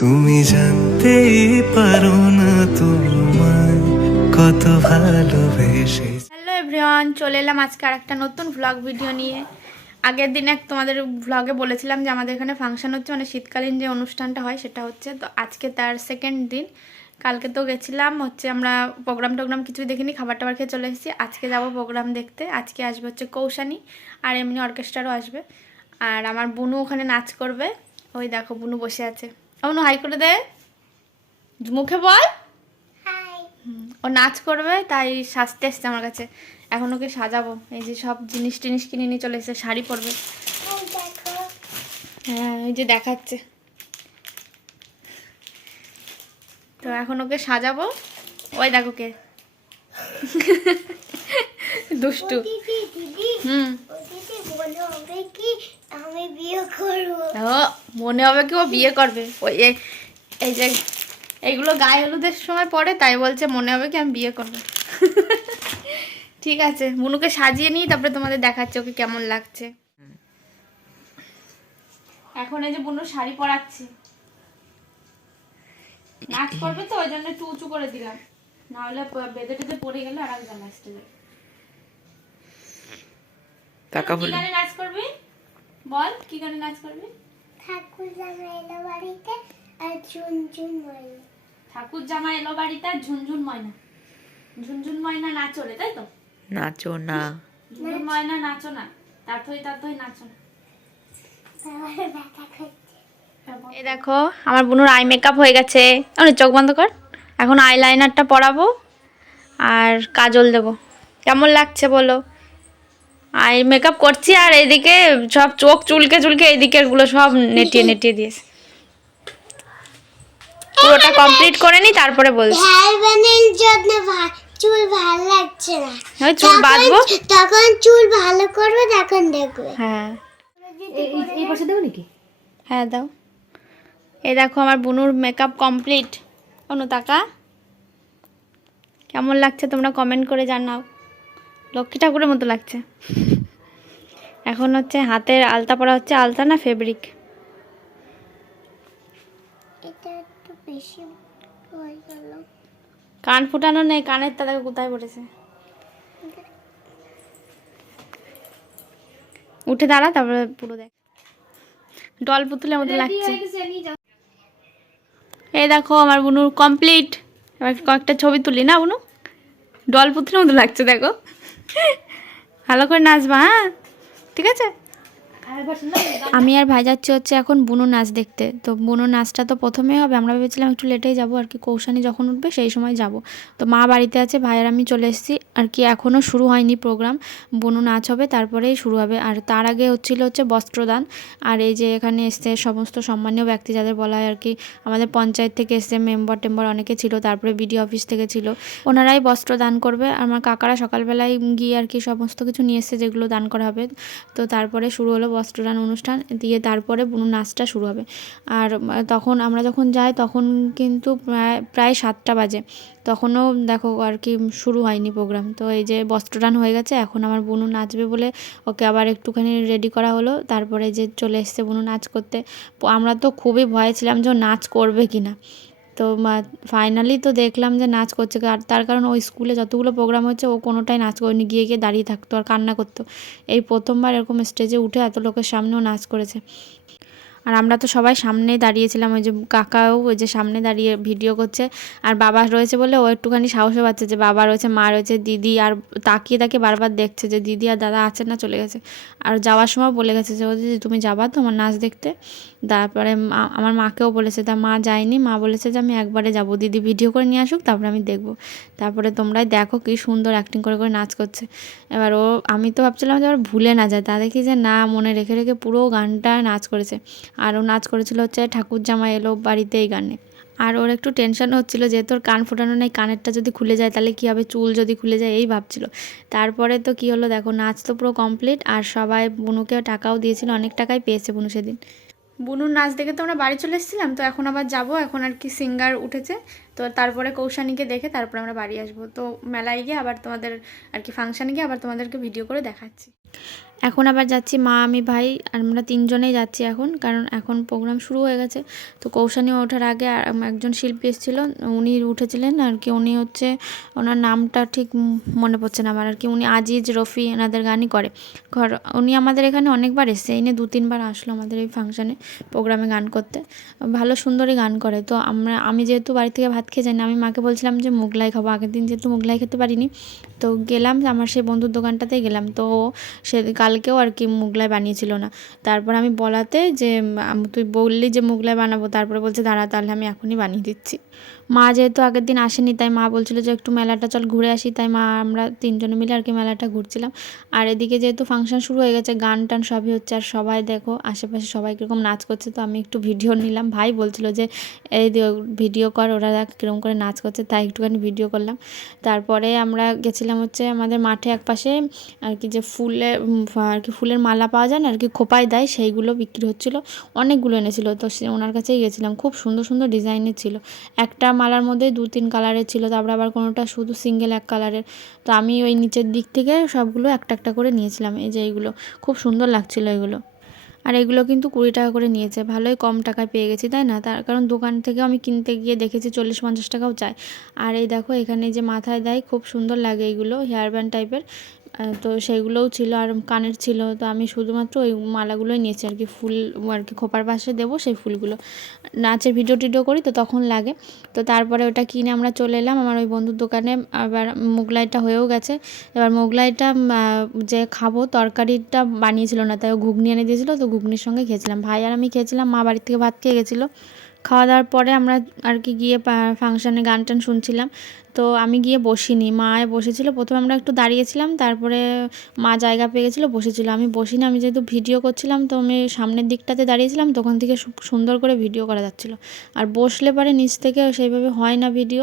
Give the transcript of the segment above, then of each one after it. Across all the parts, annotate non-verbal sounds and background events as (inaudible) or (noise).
তুমি জানতেই পারো না তোমায় কত ভালোবেসে হ্যালো এভরিওয়ান, চলে এলাম আজকে আর একটা নতুন ভ্লগ ভিডিও নিয়ে। আগের দিন এক তোমাদের ভ্লগে বলেছিলাম যে আমাদের এখানে ফাংশন হচ্ছে মানে শীতকালীন যে অনুষ্ঠানটা হয় সেটা হচ্ছে, তো আজকে তার সেকেন্ড দিন। কালকে তো গেছিলাম, হচ্ছে আমরা প্রোগ্রাম টোগ্রাম কিছুই দেখিনি খাবার টাবার খেয়ে চলে এসেছি। আজকে যাব প্রোগ্রাম দেখতে, আজকে আসবে হচ্ছে কৌশানী, আর এমনি অর্কেস্ট্রারও আসবে। আর আমার বুনু ওখানে নাচ করবে। ওই দেখো, বুনু বসে আছে। বুনু হাই করে দে। মুখে বল। ও নাচ করবে তাই সাজতে এসছে আমার কাছে। এখন ওকে সাজাবো। এই যে সব জিনিস টিনিস কিনে নিয়ে চলে এসেছে শাড়ি পরবে। হ্যাঁ এই যে দেখাচ্ছে। তো এখন ওকে সাজাবো। ওই দেখো কে (laughs) দুষ্টু। হুম। মনে হবে কি ও বিয়ে করবে। ওই এই যে এইগুলো গায়ে হলুদের সময় পরে তাই বলছে মনে হবে কি আমি বিয়ে করব। ঠিক আছে বুনুকে সাজিয়ে নিই, তারপরে তোমাদের দেখাচ্ছে ওকে কেমন লাগছে। এখন এই যে বুনু শাড়ি পরাচ্ছি। নাচ করবে তো, ওই জন্য একটু উঁচু করে দিলাম। নাহলে বেঁধে টেঁধে পড়ে গেলে আর এক জ্বালা স্টেজে টাকা কি গানে নাচ করবি? বল কি গানে নাচ করবি? ঠাকুর জামা এলো বাড়িতে আর চুন ময়না। ঠাকুর জামা এলো বাড়িতে আর ঝুনঝুন ময়না। ঝুনঝুন ময়না নাচো রে তাই তো? নাচো না। ঝুনঝুন ময়না নাচো না। তাতই তাতই নাচো না। তারপরে করছে। দেখো আমার বোনুর আই মেকআপ হয়ে গেছে। অনেক চোখ বন্ধ কর। এখন আইলাইনারটা পরাবো আর কাজল দেব। কেমন লাগছে বলো? আই মেকআপ করছি আর এদিকে সব চোখ চুলকে চুলকে এইদিকে গুলো সব নেটিয়ে নেটিয়ে দিয়েছে। পুরোটা কমপ্লিট করে নি তারপরে বলছি। চুল ভালো লাগছে না। ওই চুল বাঁধবো। তখন চুল ভালো করবে তখন দেখবে। হ্যাঁ। এই পাশে দেবো নাকি? হ্যাঁ দাও। এই দেখো আমার বুনুর মেকআপ কমপ্লিট অনু তাকা কেমন লাগছে তোমরা কমেন্ট করে জানাও। লক্ষ্মী ঠাকুরের মতো লাগছে। এখন হচ্ছে হাতের আলতা পরা হচ্ছে আলতা না ফেব্রিক কান ফুটানো নেই কানের তা দেখো কোথায় পড়েছে? উঠে দাঁড়া তারপরে পুরো দেখ। ডল পুতুলের মতো লাগছে। এই দেখো আমার বুনুর কমপ্লিট এবার কয়েকটা ছবি তুলি না বুনু? ডল পুতুলের মতো লাগছে দেখো। ভালো করে নাচবা হ্যাঁ? ঠিক আছে? আমি আর ভাই যাচ্ছি হচ্ছে এখন বুনো নাচ দেখতে। তো বুনো নাচটা তো প্রথমেই হবে, আমরা ভেবেছিলাম একটু লেটেই যাব আর কি, কৌশানি যখন উঠবে সেই সময় যাব। তো মা বাড়িতে আছে, ভাই আর আমি চলে এসেছি, আর কি এখনও শুরু হয়নি প্রোগ্রাম বুনো নাচ হবে, তারপরেই শুরু হবে। আর তার আগে হচ্ছিল হচ্ছে বস্ত্রদান, আর এই যে এখানে এসছে সমস্ত সম্মানীয় ব্যক্তি যাদের বলা হয় আর কি, আমাদের পঞ্চায়েত থেকে এসছে মেম্বার টেম্বার অনেকে ছিল, তারপরে বিডিও অফিস থেকে ছিল, ওনারাই বস্ত্র দান করবে। আমার কাকারা সকালবেলায় গিয়ে আর কি সমস্ত কিছু নিয়ে এসছে, যেগুলো দান করা হবে। তো তারপরে শুরু হলো বস্ত্রদান অনুষ্ঠান দিয়ে তারপরে বুনু নাচটা শুরু হবে। আর তখন আমরা যখন যাই তখন কিন্তু প্রায় প্রায় সাতটা বাজে। তখনও দেখো আর কি শুরু হয়নি প্রোগ্রাম তো এই যে বস্ত্রদান হয়ে গেছে, এখন আমার বুনু নাচবে বলে ওকে আবার একটুখানি রেডি করা হলো। তারপরে যে চলে এসছে বুনু নাচ করতে। আমরা তো খুবই ভয়ে ছিলাম যে নাচ করবে কি না তো ফাইনালি তো দেখলাম যে নাচ করছে। আর তার কারণ ওই স্কুলে যতগুলো প্রোগ্রাম হচ্ছে ও কোনোটাই নাচ করেনি। গিয়ে গিয়ে দাঁড়িয়ে থাকতো আর কান্না করতো। এই প্রথমবার এরকম স্টেজে উঠে এত লোকের সামনেও নাচ করেছে। আর আমরা তো সবাই সামনেই দাঁড়িয়েছিলাম ওই যে কাকাও ওই যে সামনে দাঁড়িয়ে ভিডিও করছে, আর বাবা রয়েছে বলে ও একটুখানি সাহসও পাচ্ছে যে বাবা রয়েছে, মা রয়েছে, দিদি আর তাকিয়ে তাকে বারবার দেখছে যে দিদি আর দাদা আছে না, চলে গেছে। আর যাওয়ার সময় বলে গেছে যে, ও দিদি, তুমি যাবা তো আমার নাচ দেখতে? তারপরে আমার মাকেও বলেছে, তা মা যায়নি। মা বলেছে যে, আমি একবারে যাব, দিদি ভিডিও করে নিয়ে আসুক, তারপরে আমি দেখব। তারপরে তোমরাই দেখো কি সুন্দর অ্যাক্টিং করে করে নাচ করছে। এবার ও, আমি তো ভাবছিলাম যে, আবার ভুলে না যায়। তা দেখি যে, না, মনে রেখে রেখে পুরো গানটা নাচ করেছে। আর ও নাচ করেছিল হচ্ছে ঠাকুর জামা এলো বাড়িতে এই গানে। আর ওর একটু টেনশন হচ্ছিল যে তোর কান ফোটানো নেই, কানেরটা যদি খুলে যায় তাহলে কী হবে? চুল যদি খুলে যায়, এই ভাবছিল। তারপরে তো কি হলো দেখো, নাচ তো পুরো কমপ্লিট আর সবাই বুনুকে টাকাও দিয়েছিল, অনেক টাকাই পেয়েছে বুনু সেদিন। বুনুর নাচ দেখে তো আমরা বাড়ি চলে এসেছিলাম, তো এখন আবার যাব, এখন আর কি সিঙ্গার উঠেছে। তো তারপরে কৌশানীকে দেখে তারপরে আমরা বাড়ি আসব। তো মেলায় গিয়ে আবার তোমাদের আর কি ফাংশানে গিয়ে আবার তোমাদেরকে ভিডিও করে দেখাচ্ছি। এখন আবার যাচ্ছি মা, আমি, ভাই, আর আমরা তিনজনেই যাচ্ছি এখন, কারণ এখন প্রোগ্রাম শুরু হয়ে গেছে। তো কৌশানী ওঠার আগে একজন শিল্পী এসেছিল, উনি উঠেছিলেন আর কি, উনি হচ্ছে ওনার নামটা ঠিক মনে পড়ছে না আমার আর কি, উনি আজিজ রফি এনাদের গানই করে। ঘর, উনি আমাদের এখানে অনেকবার এসছে এনে দু, তিনবার আসলো আমাদের এই ফাংশানে প্রোগ্রামে গান করতে। ভালো সুন্দরই গান করে। তো আমরা, আমি যেহেতু বাড়ি থেকে ভাত খেয়ে যায় না। আমি মাকে বলছিলাম যে, মোগলাই খাব। আগের দিন যেহেতু মোগলাই খেতে পারিনি, তো গেলাম আমার সেই বন্ধুর দোকানটাতে গেলাম। তো সে কালকেও আর কি মোগলাই বানিয়েছিল না। তারপর আমি বলাতে যে তুই বললি যে, মোগলাই বানাবো। তারপরে বলছে, দাঁড়া, তাহলে আমি এখনই বানিয়ে দিচ্ছি। মা যেহেতু আগের দিন আসেনি, তাই মা বলছিল যে একটু মেলাটা চল ঘুরে আসি, তাই মা আমরা তিনজনে মিলে আর কি মেলাটা ঘুরছিলাম। আর এদিকে যেহেতু ফাংশন শুরু হয়ে গেছে, গান টান সবই হচ্ছে, আর সবাই দেখো আশেপাশে সবাই কীরকম নাচ করছে, তো আমি একটু ভিডিও নিলাম। ভাই বলছিল যে, এই ভিডিও কর, ওরা দেখ কীরকম করে নাচ করছে। তাই একটুখানি ভিডিও করলাম। তারপরে আমরা গেছিলাম হচ্ছে আমাদের মাঠে এক পাশে আর কি যে ফুলে আর কি ফুলের মালা পাওয়া যায় না, আর কি খোপায় দেয়, সেইগুলো বিক্রি হচ্ছিল, অনেকগুলো এনেছিল, তো সে, ওনার কাছেই গেছিলাম। খুব সুন্দর সুন্দর ডিজাইনের ছিল। একটা মালার মধ্যে দু তিন কালারের ছিল, তারপরে আবার কোনোটা শুধু সিঙ্গেল এক কালারের। তো আমি ওই নিচের দিক থেকে সবগুলো একটা একটা করে নিয়েছিলাম, এই যে এইগুলো। খুব সুন্দর লাগছিল এগুলো। আর এগুলো কিন্তু কুড়ি টাকা করে নিয়েছে, ভালোই কম টাকায় পেয়ে গেছি, তাই না? তার কারণ দোকান থেকেও আমি কিনতে গিয়ে দেখেছি চল্লিশ পঞ্চাশ টাকাও চায়। আর এই দেখো, এখানে যে মাথায় দেয়, খুব সুন্দর লাগে এইগুলো হেয়ার ব্যান্ড টাইপের তো সেইগুলোও ছিল আর কানের ছিল। তো আমি শুধুমাত্র ওই মালাগুলোই নিয়েছি আর কি। ফুল আর কি খোপার পাশে দেবো সেই ফুলগুলো। নাচের ভিডিও টিডিও করি তো তখন লাগে। তো তারপরে ওটা কিনে আমরা চলে এলাম। আমার ওই বন্ধুর দোকানে আবার মোগলাইটা হয়েও গেছে। এবার মোগলাইটা যে খাব তরকারিটা বানিয়েছিল না, তাই ও ঘুগনি এনে দিয়েছিলো। তো ঘুগনির সঙ্গে খেয়েছিলাম। ভাই আর আমি খেয়েছিলাম। মা বাড়ি থেকে ভাত খেয়ে গেছিল। খাওয়া দাওয়ার পরে আমরা আর কি গিয়ে ফাংশানে গান টান শুনছিলাম। তো আমি গিয়ে বসিনি। মা বসেছিল। প্রথমে আমরা একটু দাঁড়িয়েছিলাম। তারপরে মা জায়গা পেয়ে গেছিল, বসেছিল। আমি বসিনি। আমি যেহেতু ভিডিও করছিলাম, তো আমি সামনের দিকটাতে দাঁড়িয়েছিলাম। তখন থেকে সুন্দর করে ভিডিও করা যাচ্ছিল। আর বসলে পরে নিচ থেকে সেইভাবে হয় না ভিডিও।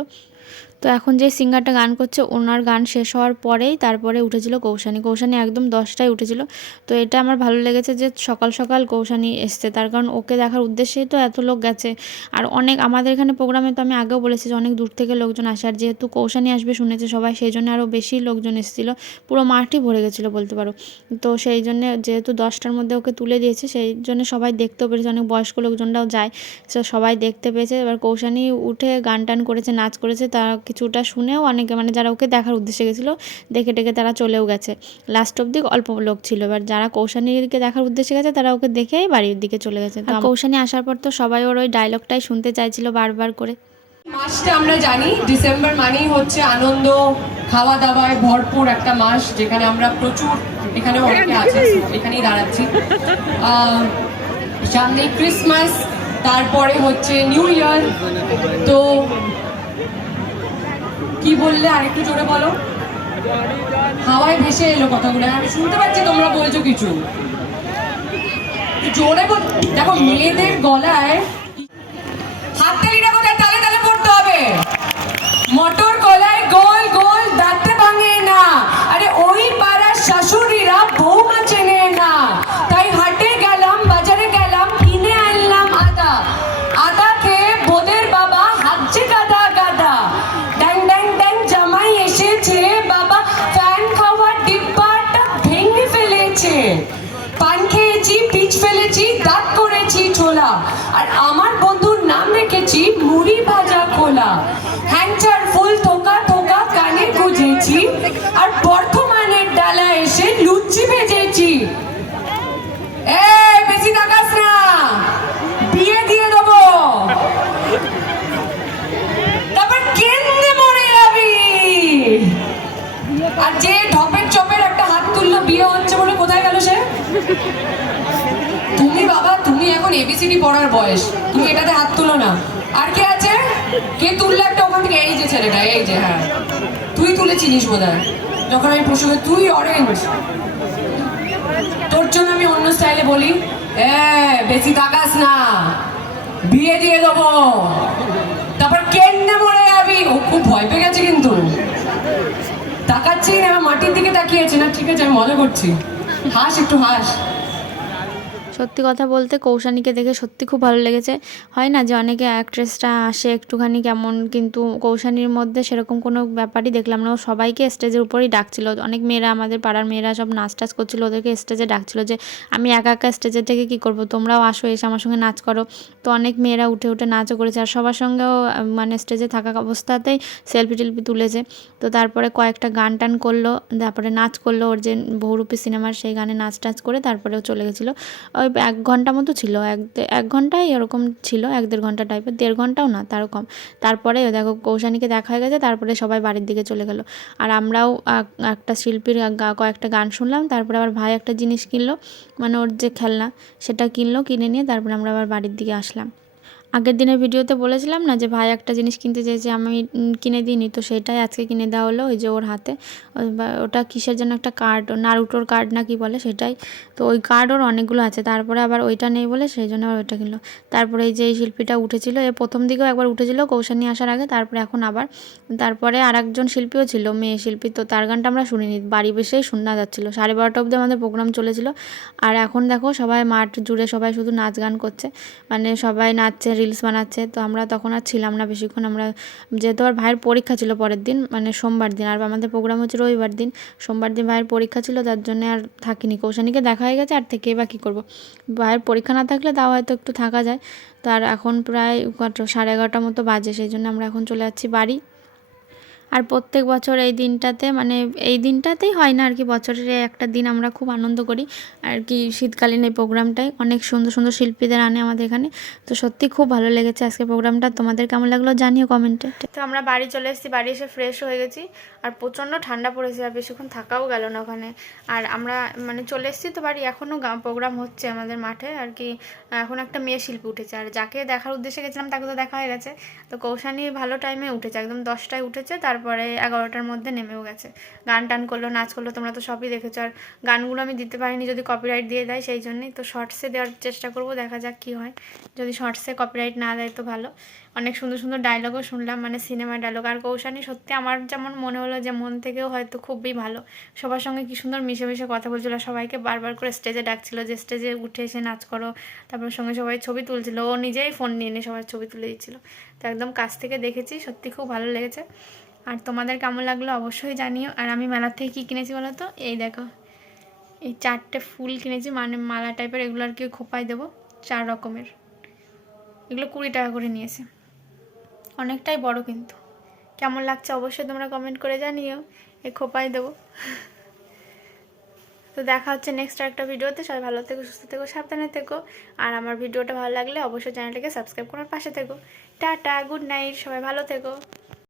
তো এখন যে সিঙ্গারটা গান করছে, ওনার গান শেষ হওয়ার পরেই তারপরে উঠেছিল কৌশানী। কৌশানী একদম দশটায় উঠেছিল। তো এটা আমার ভালো লেগেছে যে সকাল সকাল কৌশানী এসছে। তার কারণ ওকে দেখার উদ্দেশ্যেই তো এত লোক গেছে। আর অনেক, আমাদের এখানে প্রোগ্রামে তো আমি আগেও বলেছি যে অনেক দূর থেকে লোকজন আসে। আর যেহেতু কৌশানী আসবে শুনেছে সবাই, সেই জন্য আরও বেশি লোকজন এসেছিল। পুরো মাঠই ভরে গেছিল বলতে পারো। তো সেই জন্য যেহেতু দশটার মধ্যে ওকে তুলে দিয়েছে, সেই জন্য সবাই দেখতেও পেরেছে। অনেক বয়স্ক লোকজনরাও যায়। সবাই দেখতে পেয়েছে। এবার কৌশানী উঠে গান টান করেছে, নাচ করেছে। তা কিছুটা শুনেও অনেকে মানে যারা ওকে দেখার উদ্দেশ্যে গেছিল দেখে টেকে তারা চলেও গেছে। লাস্ট অব্দি অল্প লোক ছিল। এবার যারা কৌশানীকে দেখার উদ্দেশ্যে গেছে তারা ওকে দেখেই বাড়ির দিকে চলে গেছে। তো কৌশানী আসার পর তো সবাই ওর ওই ডায়লগটাই শুনতে চাইছিল বারবার করে। মাসটা আমরা জানি ডিসেম্বর মানেই হচ্ছে আনন্দ খাওয়া দাওয়ায় ভরপুর একটা মাস যেখানে আমরা প্রচুর এখানে অনেকে আছে এখানেই দাঁড়াচ্ছি। আহ, সামনে ক্রিসমাস তারপরে হচ্ছে নিউ ইয়ার তো কি বললে? আর একটু জোরে বলো। হাওয়ায় ভেসে এলো কথাগুলো। আমি শুনতে পাচ্ছি তোমরা বলেছ কিছু। জোরে দেখো, মেয়েদের গলায় হাততালিটা এখন এবিসিডি পড়ার বয়স তুমি এটাতে হাত তুলো না। আর কে আছে? কে তুললো একটা ওখান থেকে এই যে ছেলেটা এই যে হ্যাঁ। তুই তুলেছিলিস বোধ হয় যখন আমি করি, তুই অরেঞ্জ তোর জন্য আমি অন্য স্টাইলে বলি বেশি তাকাস না। বিয়ে দিয়ে দেবো। তারপর কেন্দ্রে মরে যাবি। ও খুব ভয় পেয়ে গেছে কিন্তু। তাকাচ্ছি না মাটির দিকে তাকিয়েছে না ঠিক আছে আমি মজা করছি। হাস একটু হাস। সত্যি কথা বলতে কৌশানীকে দেখে সত্যি খুব ভালো লেগেছে। হয় না যে অনেকে অ্যাক্ট্রেসটা আসে একটুখানি কেমন, কিন্তু কৌশানীর মধ্যে সেরকম কোনো ব্যাপারই দেখলাম না। ও সবাইকে স্টেজের উপরেই ডাকছিল। অনেক মেয়েরা, আমাদের পাড়ার মেয়েরা সব নাচ টাচ করছিল, ওদেরকে স্টেজে ডাকছিল যে, আমি একা একা স্টেজের থেকে কী করব? তোমরাও আসো, এসে আমার সঙ্গে নাচ করো। তো অনেক মেয়েরা উঠে উঠে নাচও করেছে। আর সবার সঙ্গেও মানে স্টেজে থাকা অবস্থাতেই সেলফি টেলফি তুলেছে। তো তারপরে কয়েকটা গান টান করল, তারপরে নাচ করল। ওর যে বহুরূপী সিনেমার সেই গানে নাচ টাচ করে তারপরেও চলে গেছিল। ওই এক ঘণ্টা মতো ছিল, এক এক ঘন্টাই এরকম ছিল, এক দেড় ঘণ্টা টাইপের দেড় ঘন্টাও না তার কম। তারপরে দেখো কৌশানীকে দেখা হয়ে গেছে, তারপরে সবাই বাড়ির দিকে চলে গেল। আর আমরাও একটা শিল্পীর কয়েকটা গান শুনলাম, তারপরে আবার ভাই একটা জিনিস কিনলো মানে ওর যে খেলনা, সেটা কিনলো, কিনে নিয়ে তারপরে আমরা আবার বাড়ির দিকে আসলাম। আগের দিনের ভিডিওতে বলেছিলাম না যে ভাই একটা জিনিস কিনতে চেয়েছে আমি কিনে দিইনি, তো সেটাই আজকে কিনে দেওয়া হলো ওই যে ওর হাতে। ওটা কিসের জন্য একটা কার্ড নারুটোর কার্ড না কি বলে সেটাই। তো ওই কার্ড ওর অনেকগুলো আছে, তারপরে আবার ওইটা নেই বলে সেই জন্য আবার ওইটা কিনলো। তারপরে এই যে এই শিল্পীটা উঠেছিল, এ প্রথম দিকেও একবার উঠেছিল কৌশানী আসার আগে, তারপরে এখন আবার। তারপরে আর একজন শিল্পীও ছিল, মেয়ে শিল্পী, তো তার গানটা আমরা শুনিনি, বাড়ি বসেই শোনা যাচ্ছিল। সাড়ে বারোটা অবধি আমাদের প্রোগ্রাম চলেছিল। আর এখন দেখো সবাই মাঠ জুড়ে সবাই শুধু নাচ গান করছে মানে সবাই নাচছে রিলস বানাচ্ছে, তো আমরা তখন আর ছিলাম না বেশিক্ষণ। আমরা যেহেতু আর ভাইয়ের পরীক্ষা ছিল পরের দিন মানে সোমবার দিন, আর আমাদের প্রোগ্রাম হচ্ছে রবিবার দিন। সোমবার দিন ভাইয়ের পরীক্ষা ছিল, তার জন্য আর থাকিনি। কৌশানীকে দেখা হয়ে গেছে, আর থেকে বা কী করব? ভাইয়ের পরীক্ষা না থাকলে তাও হয়তো একটু থাকা যায়। তো আর এখন প্রায় সাড়ে এগারোটার মতো বাজে, সেই জন্য আমরা এখন চলে যাচ্ছি বাড়ি। আর প্রত্যেক বছর এই দিনটাতে মানে এই দিনটাতেই হয় না আর কি বছরের একটা দিন আমরা খুব আনন্দ করি। আর কি শীতকালীন এই প্রোগ্রামটায় অনেক সুন্দর সুন্দর শিল্পীদের আনে আমাদের এখানে। তো সত্যি খুব ভালো লেগেছে আজকে প্রোগ্রামটা। তোমাদের কেমন লাগল জানিও কমেন্টে তো আমরা বাড়ি চলে এসেছি, বাড়ি এসে ফ্রেশ হয়ে গেছি। আর প্রচণ্ড ঠান্ডা পড়েছে, আর বেশিক্ষণ থাকাও গেল না ওখানে। আর আমরা মানে চলে এসেছি তো বাড়ি এখনও প্রোগ্রাম হচ্ছে আমাদের মাঠে। আর কি, এখন একটা মেয়ে শিল্পী উঠেছে। আর যাকে দেখার উদ্দেশ্যে গেছিলাম, তাকে তো দেখা হয়ে গেছে। তো কৌশানি ভালো টাইমে উঠেছে, একদম দশটায় উঠেছে। তারপরে এগারোটার মধ্যে নেমেও গেছে। গান টান করল, নাচ করল, তোমরা তো সবই দেখেছ। আর গানগুলো আমি দিতে পারিনি, যদি কপিরাইট দিয়ে দেয় সেই জন্যই তো শর্টসে দেওয়ার চেষ্টা করব, দেখা যাক কী হয়। যদি শর্টসে কপিরাইট না দেয় তো ভালো। অনেক সুন্দর সুন্দর ডায়লগও শুনলাম মানে সিনেমা ডায়লগ আর কৌশানী, সত্যি আমার যেমন মনে হলো যে মন থেকেও হয়তো খুবই ভালো। সবার সঙ্গে কি সুন্দর মিশে মিশে কথা বলছিল, সবাইকে বারবার করে স্টেজে ডাকছিল যে স্টেজে উঠে এসে নাচ করো। তারপর সঙ্গে সবাই ছবি তুলছিল, ও নিজেই ফোন নিয়ে নিয়ে সবার ছবি তুলে দিচ্ছিল। তো একদম কাছ থেকে দেখেছি, সত্যি খুব ভালো লেগেছে। আর তোমাদের কেমন লাগল অবশ্যই জানিও। আর আমি মেলার থেকে কী কিনেছি বলো তো? এই দেখো, এই চারটে ফুল কিনেছি মানে মালা টাইপের, এগুলো আর কি খোপায় দেবো, চার রকমের। এগুলো কুড়ি টাকা করে নিয়েছে। অনেকটাই বড় কিন্তু। কেমন লাগছে অবশ্যই তোমরা কমেন্ট করে জানিও। এই খোপায় দেবো। তো দেখা হচ্ছে নেক্সট একটা ভিডিওতে। সবাই ভালো থেকো, সুস্থ থেকো, সাবধানে থেকো। আর আমার ভিডিওটা ভালো লাগলে অবশ্যই চ্যানেলটাকে সাবস্ক্রাইব করার পাশে থেকো। টাটা গুড নাইট সবাই ভালো থেকো।